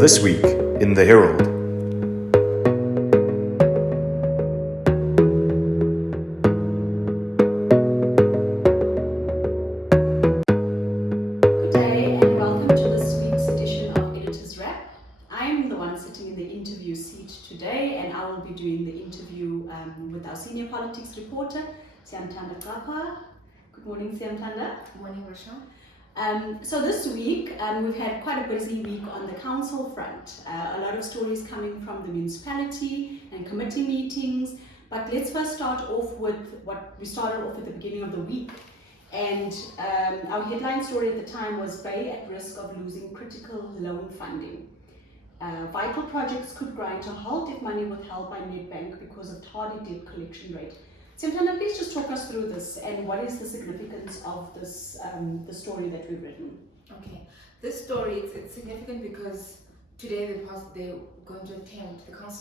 This week in the Herald. Good day and welcome to this week's edition of Editor's Wrap. I'm the one sitting in the interview seat today, and I will be doing the interview with our senior politics reporter, Siyamtanda Capa. Good morning, Siyamtanda. Good morning, Rochelle. So this week, we've had quite a busy week on the council front. A lot of stories coming from the municipality and committee meetings. But let's first start off with what we started off at the beginning of the week. And our headline story at the time was Bay at risk of losing critical loan funding. Vital projects could grind to a halt if money withheld by Nedbank because of tardy debt collection rate. Siyamtanda, please just talk us through this and what is the significance of this, the story that we've written. Okay, this story it's significant because today the council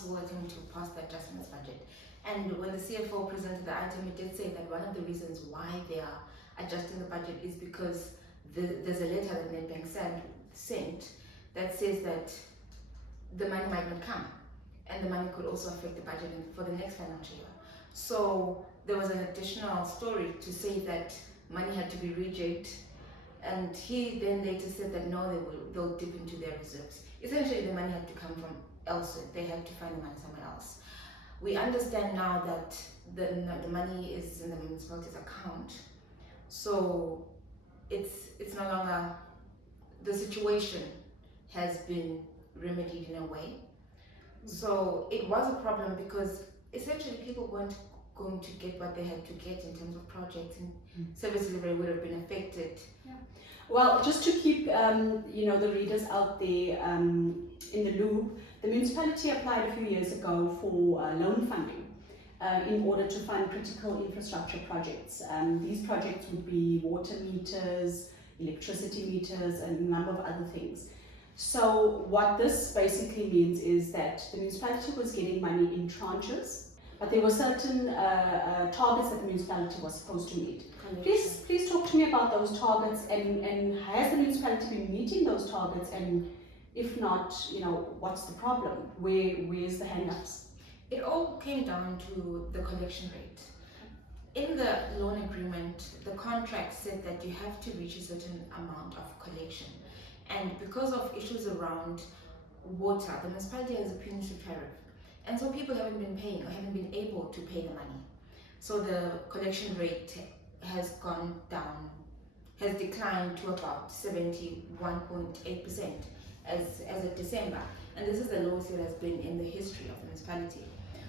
will attempt to pass the adjustments budget. And when the CFO presented the item, it did say that one of the reasons why they are adjusting the budget is because there's a letter that Nedbank sent that says that the money might not come, and the money could also affect the budget for the next financial year. So there was an additional story to say that money had to be rejigged, and he then later said that no, they'll dip into their reserves. Essentially, the money had to come from elsewhere. They had to find the money somewhere else. We understand now that the money is in the municipality's account, so it's no longer, the situation has been remedied in a way. So it was a problem because essentially people weren't going to get what they had to get in terms of projects, and service delivery would have been affected. Yeah. Well, just to keep the readers out there in the loop, the municipality applied a few years ago for loan funding in order to fund critical infrastructure projects. These projects would be water meters, electricity meters, and a number of other things. So what this basically means is that the municipality was getting money in tranches, but there were certain targets that the municipality was supposed to meet. Please talk to me about those targets, and has the municipality been meeting those targets, and if not, what's the problem? Where's the hang-ups? It all came down to the collection rate. In the loan agreement, the contract said that you have to reach a certain amount of collection. And because of issues around water, the municipality has a punitive tariff. And so people haven't been paying or haven't been able to pay the money. So the collection rate has gone down, has declined to about 71.8% as of December. And this is the lowest it has been in the history of the municipality.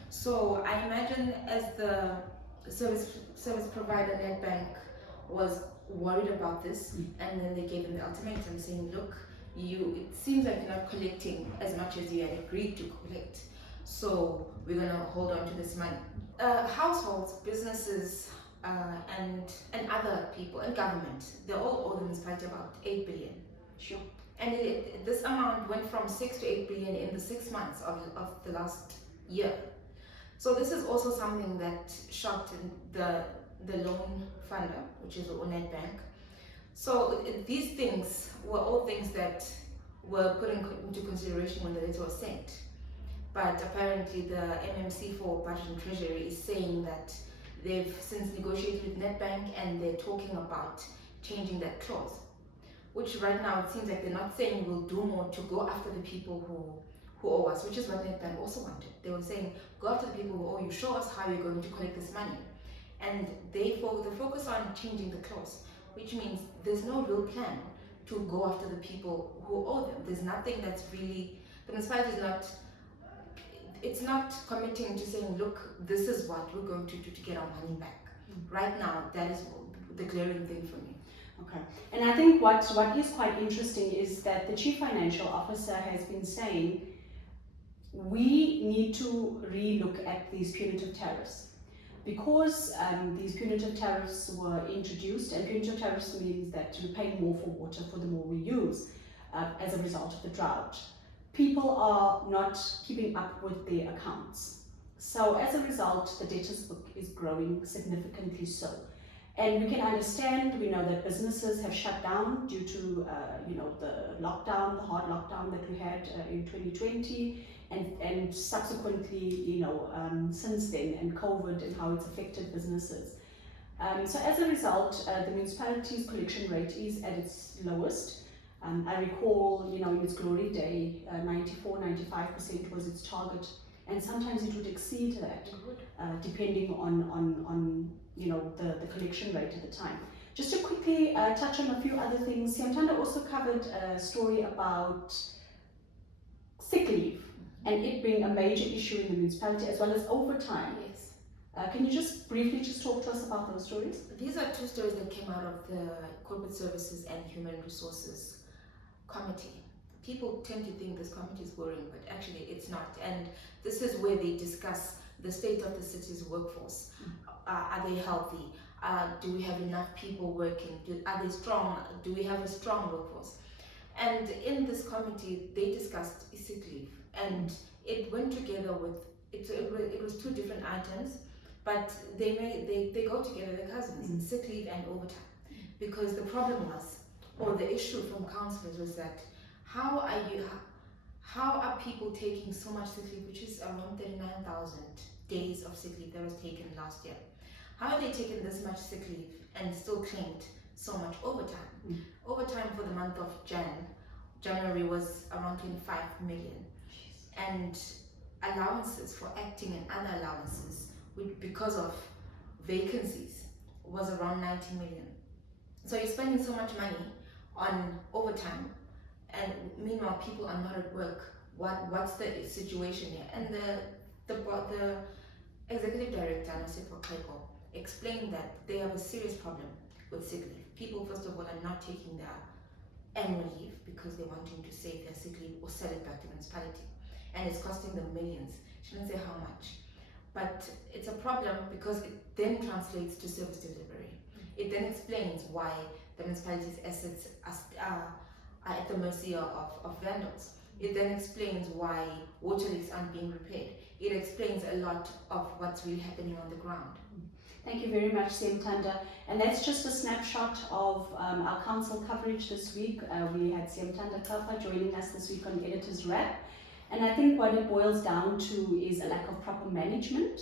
So I imagine as the service provider, Nedbank, was worried about this, and then they gave them the ultimatum saying, look, it seems like you're not collecting as much as you had agreed to collect, so we're going to hold on to this money. Households, businesses, and other people, and government, they all owe the municipality about 8 billion. Sure. And this amount went from 6 to 8 billion in the 6 months of the last year. So this is also something that shocked the loan funder, which is Nedbank. So these things were all things that were put into consideration when the letter was sent. But apparently the MMC for Budget and Treasury is saying that they've since negotiated with Nedbank and they're talking about changing that clause, which right now it seems like they're not saying we'll do more to go after the people who owe us, which is what Nedbank also wanted. They were saying, go after the people who owe you, show us how you're going to collect this money. And they focus on changing the clause, which means there's no real plan to go after the people who owe them. There's nothing that's really, the municipality it's not committing to saying, look, this is what we're going to do to get our money back. Right now, that is the glaring thing for me. Okay, and I think what is quite interesting is that the Chief Financial Officer has been saying we need to relook at these punitive tariffs because these punitive tariffs were introduced, and punitive tariffs means that we pay more for water for the more we use as a result of the drought. People are not keeping up with their accounts. So as a result, the debtors book is growing significantly so. And we can understand, we know that businesses have shut down due to the lockdown, the hard lockdown that we had in 2020, and subsequently, since then, and COVID and how it's affected businesses. So as a result, the municipality's collection rate is at its lowest. I recall, in its glory day, 94-95% was its target, and sometimes it would exceed that, depending on the collection rate at the time. Just to quickly touch on a few other things, Siyamtanda also covered a story about sick leave and it being a major issue in the municipality, as well as overtime. Yes. Can you just briefly talk to us about those stories? These are two stories that came out of the Corporate Services and Human Resources Committee. People tend to think this committee is boring, but actually it's not. And this is where they discuss the state of the city's workforce. Are they healthy? Do we have enough people working? Are they strong? Do we have a strong workforce? And in this committee, they discussed sick leave, and it went together with it was two different items, but they go together, they're cousins, sick leave and overtime, because the problem was, or the issue from councillors was that how are people taking so much sick leave, which is around 39,000 days of sick leave that was taken last year. How are they taking this much sick leave and still claimed so much overtime? Overtime for the month of January was around 25 million. And allowances for acting and other allowances, because of vacancies, was around 90 million. So you're spending so much money on overtime, and meanwhile people are not at work. What's the situation here? And the executive director, Nelson Mandela Bay, explained that they have a serious problem with sick leave. People, first of all, are not taking their annual leave because they're wanting to save their sick leave or sell it back to the municipality, and it's costing them millions. She didn't say how much, but it's a problem because it then translates to service delivery. It then explains why the municipality's assets are at the mercy of vandals. It then explains why water leaks aren't being repaired. It explains a lot of what's really happening on the ground. Thank you very much, Siyamtanda. And that's just a snapshot of our council coverage this week. We had Siyamtanda Capa joining us this week on Editor's Wrap. And I think what it boils down to is a lack of proper management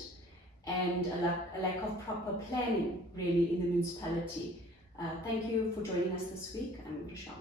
and a lack of proper planning, really, in the municipality. Thank you for joining us this week. I'm Rochelle.